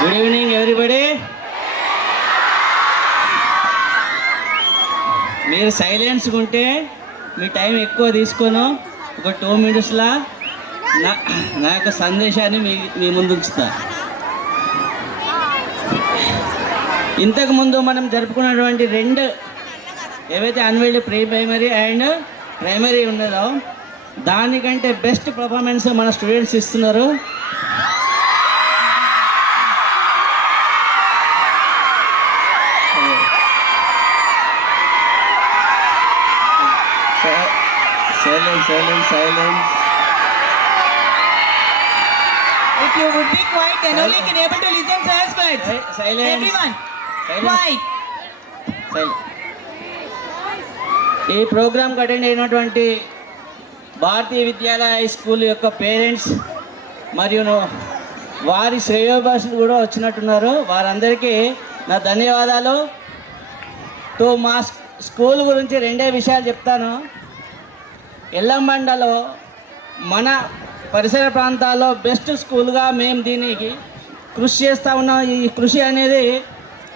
Good evening everybody. మీరు సైలెన్స్గా ఉంటే మీ time ఎక్కువ తీసుకోను, ఒక 2 minutesలా నా యొక్క సందేశాన్ని మీ ముందు ఉంచుతా. ఇంతకుముందు మనం జరుపుకున్నటువంటి 2 ఏవైతే unveiled pre primary and primary ఉన్నదో దానికంటే బెస్ట్ పర్ఫార్మెన్స్ మన స్టూడెంట్స్ ఇస్తున్నారు. Silence. If you would be quiet, then only can able to listen to us words. Silence. Everyone, Silence. quiet. ఈ ప్రోగ్రాంకి అటెండ్ అయినటువంటి భారతీయ విద్యాలయ హై స్కూల్ యొక్క పేరెంట్స్ మరియు వారి శ్రేయోభిలాషులు కూడా వచ్చినట్టున్నారు. వారందరికీ నా ధన్యవాదాలు. మా స్కూల్ గురించి 2 విషయాలు చెప్తాను. ఎల్లంబండలో మన పరిసర ప్రాంతాల్లో బెస్ట్ స్కూల్గా మేము దీనికి కృషి చేస్తూ ఉన్నాం. ఈ కృషి అనేది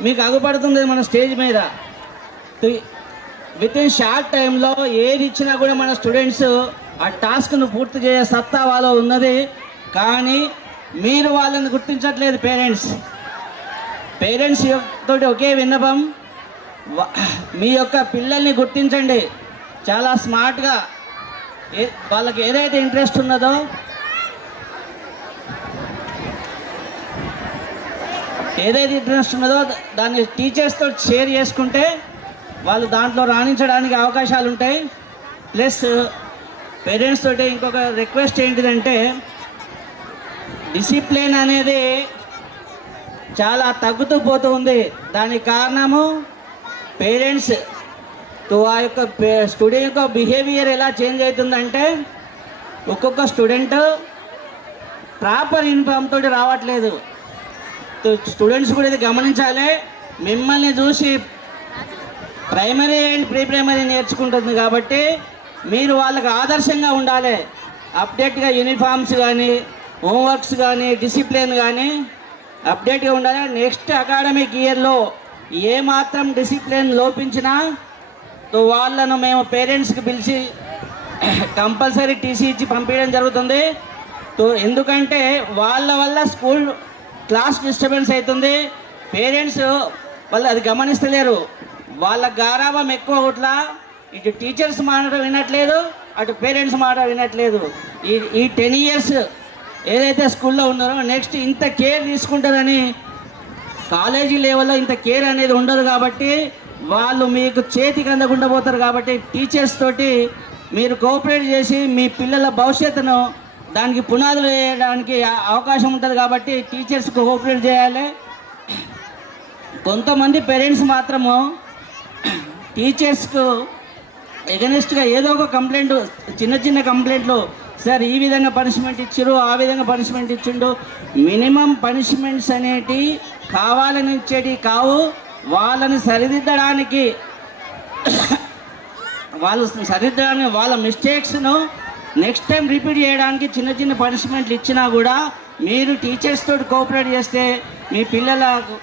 మీకు అగుపడుతుంది మన స్టేజ్ మీద. విత్ ఇన్ షార్ట్ టైంలో ఏది ఇచ్చినా కూడా మన స్టూడెంట్స్ ఆ టాస్క్ను పూర్తి చేసే సత్తా వాళ్ళలో ఉన్నది. కానీ మీరు వాళ్ళని గుర్తించట్లేదు. పేరెంట్స్ తోటి ఒకే విన్నపం, మీ యొక్క పిల్లల్ని గుర్తించండి. చాలా స్మార్ట్గా వాళ్ళకి ఏదైతే ఇంట్రెస్ట్ ఉన్నదో దాన్ని టీచర్స్తో షేర్ చేసుకుంటే వాళ్ళు దాంట్లో రాణించడానికి అవకాశాలు ఉంటాయి. ప్లస్ పేరెంట్స్ తోటి ఇంకొక రిక్వెస్ట్ ఏంటిదంటే, డిసిప్లిన్ అనేది చాలా తగ్గుతూ పోతూ ఉంది. దానికి కారణము పేరెంట్స్. ఆ యొక్క స్టూడెంట్ యొక్క బిహేవియర్ ఎలా చేంజ్ అవుతుందంటే, ఒక్కొక్క స్టూడెంట్ ప్రాపర్ యూనిఫామ్ తోటి రావట్లేదు. స్టూడెంట్స్ కూడా ఇది గమనించాలి. మిమ్మల్ని చూసి ప్రైమరీ అండ్ ప్రీ ప్రైమరీ నేర్చుకుంటుంది కాబట్టి మీరు వాళ్ళకి ఆదర్శంగా ఉండాలి. అప్డేట్గా యూనిఫామ్స్ కానీ, హోంవర్క్స్ కానీ, డిసిప్లిన్ కానీ అప్డేట్గా ఉండాలి. నెక్స్ట్ అకాడమిక్ ఇయర్లో ఏమాత్రం డిసిప్లిన్ లోపించినా వాళ్ళను మేము పేరెంట్స్కి పిలిచి కంపల్సరీ టీసీ ఇచ్చి పంపించడం జరుగుతుంది. ఎందుకంటే వాళ్ళ వల్ల స్కూల్ క్లాస్ డిస్టర్బెన్స్ అవుతుంది. పేరెంట్స్ వాళ్ళు అది గమనిస్తలేరు. వాళ్ళ గారాబం ఎక్కువ ఇట్లా ఇటు టీచర్స్ మాట వినట్లేదు, అటు పేరెంట్స్ మాట వినట్లేదు. ఈ 10 years ఏదైతే స్కూల్లో ఉన్నారో నెక్స్ట్ ఇంత కేర్ తీసుకుంటారని కాలేజీ లెవెల్లో ఇంత కేర్ అనేది ఉండదు. కాబట్టి వాళ్ళు మీకు చేతికి అందకుండా పోతారు. కాబట్టి టీచర్స్ తోటి మీరు కోఆపరేట్ చేసి మీ పిల్లల భవిష్యత్తును దానికి పునాదులు వేయడానికి అవకాశం ఉంటుంది. కాబట్టి టీచర్స్ కోఆపరేట్ చేయాలి. కొంతమంది పేరెంట్స్ మాత్రము టీచర్స్కు ఎగనెస్ట్గా ఏదో ఒక కంప్లైంట్, చిన్న కంప్లైంట్లు, సార్ ఈ విధంగా పనిష్మెంట్ ఇచ్చారు, ఆ విధంగా పనిష్మెంట్ ఇచ్చిండు. మినిమం పనిష్మెంట్స్ అనేటి కావాలని ఇచ్చేటి కావు. వాళ్ళని సరిదిద్దడానికి వాళ్ళ మిస్టేక్స్ను నెక్స్ట్ టైం రిపీట్ చేయడానికి చిన్న పనిష్మెంట్లు ఇచ్చినా కూడా మీరు టీచర్స్ తోటి కోఆపరేట్ చేస్తే మీ పిల్లలకు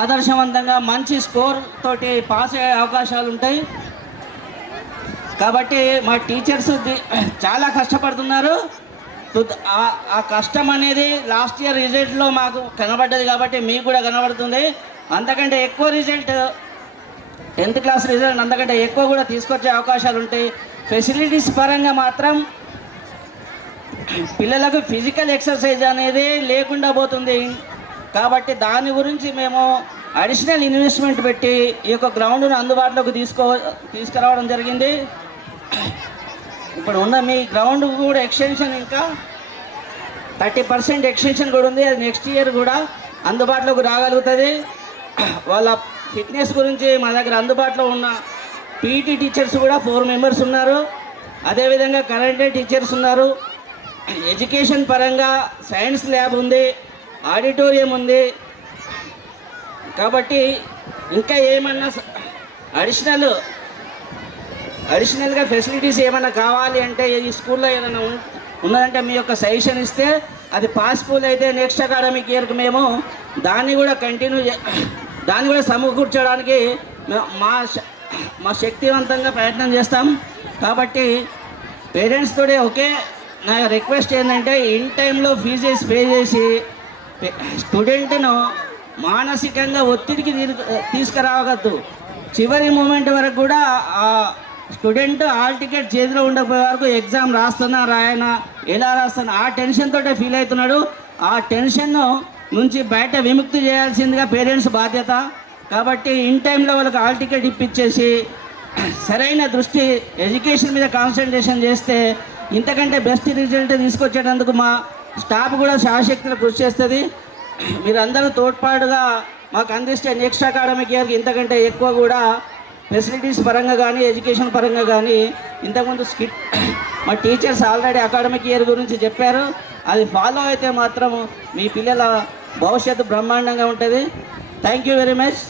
ఆదర్శవంతంగా మంచి స్కోర్ తోటి పాస్ అయ్యే అవకాశాలు ఉంటాయి. కాబట్టి మా టీచర్స్ చాలా కష్టపడుతున్నారు. ఆ కష్టం అనేది లాస్ట్ ఇయర్ రిజల్ట్లో మాకు కనబడ్డది కాబట్టి మీకు కూడా కనబడుతుంది. అంతకంటే ఎక్కువ రిజల్ట్ 10th class రిజల్ట్ అంతకంటే ఎక్కువ కూడా తీసుకొచ్చే అవకాశాలు ఉంటాయి. ఫెసిలిటీస్ పరంగా మాత్రం పిల్లలకు ఫిజికల్ ఎక్సర్సైజ్ అనేది లేకుండా పోతుంది. కాబట్టి దాని గురించి మేము అడిషనల్ ఇన్వెస్ట్మెంట్ పెట్టి ఈ యొక్క గ్రౌండ్ను అందుబాటులోకి తీసుకురావడం జరిగింది. ఇప్పుడు ఉన్న మీ గ్రౌండ్ కూడా ఎక్స్టెన్షన్ ఇంకా 30% ఎక్స్టెన్షన్ కూడా ఉంది. అది నెక్స్ట్ ఇయర్ కూడా అందుబాటులోకి రాగలుగుతుంది. వాళ్ళ ఫిట్నెస్ గురించి మా దగ్గర అందుబాటులో ఉన్న పీటీ టీచర్స్ కూడా 4 members ఉన్నారు. అదేవిధంగా కరెంట్ టీచర్స్ ఉన్నారు. ఎడ్యుకేషన్ పరంగా సైన్స్ ల్యాబ్ ఉంది, ఆడిటోరియం ఉంది. కాబట్టి ఇంకా ఏమన్నా అడిషనల్గా ఫెసిలిటీస్ ఏమైనా కావాలి అంటే ఈ స్కూల్లో ఏదైనా ఉన్నదంటే మీ యొక్క సజెషన్ ఇస్తే అది పాసిబుల్ అయితే నెక్స్ట్ అకాడమిక్ ఇయర్కి మేము దాన్ని కూడా దాన్ని కూడా సమకూర్చడానికి మా శక్తివంతంగా ప్రయత్నం చేస్తాం. కాబట్టి పేరెంట్స్ తోడే ఒకే నా రిక్వెస్ట్ ఏంటంటే ఇన్ టైంలో ఫీజెస్ పే చేసి స్టూడెంట్ను మానసికంగా ఒత్తిడికి తీసుకురావద్దు. చివరి మూమెంట్ వరకు కూడా ఆ స్టూడెంట్ హాల్ టికెట్ చేతిలో ఉండకపోయే వరకు ఎగ్జామ్ రాస్తున్నా రాయనా ఎలా రాస్తున్నా ఆ టెన్షన్ తోటే ఫీల్ అవుతున్నాడు. ఆ టెన్షన్ నుంచి బయట విముక్తి చేయాల్సిందిగా పేరెంట్స్ బాధ్యత. కాబట్టి ఇన్ టైంలో వాళ్ళకి హాల్ టికెట్ ఇప్పించేసి సరైన దృష్టి ఎడ్యుకేషన్ మీద కాన్సన్ట్రేషన్ చేస్తే ఇంతకంటే బెస్ట్ రిజల్ట్ తీసుకొచ్చేటందుకు మా స్టాఫ్ కూడా శాశక్తులు కృషి చేస్తుంది. మీరందరూ తోడ్పాటుగా మాకు అందిస్తే నెక్స్ట్ అకాడమిక్ ఇయర్కి ఇంతకంటే ఎక్కువ కూడా ఫెసిలిటీస్ పరంగా కానీ ఎడ్యుకేషన్ పరంగా కానీ ఇంతకుముందు మా టీచర్స్ ఆల్రెడీ అకాడమిక్ ఇయర్ గురించి చెప్పారు. అది ఫాలో అయితే మాత్రం మీ పిల్లల భవిష్యత్తు బ్రహ్మాండంగా ఉంటుంది. Thank you very much.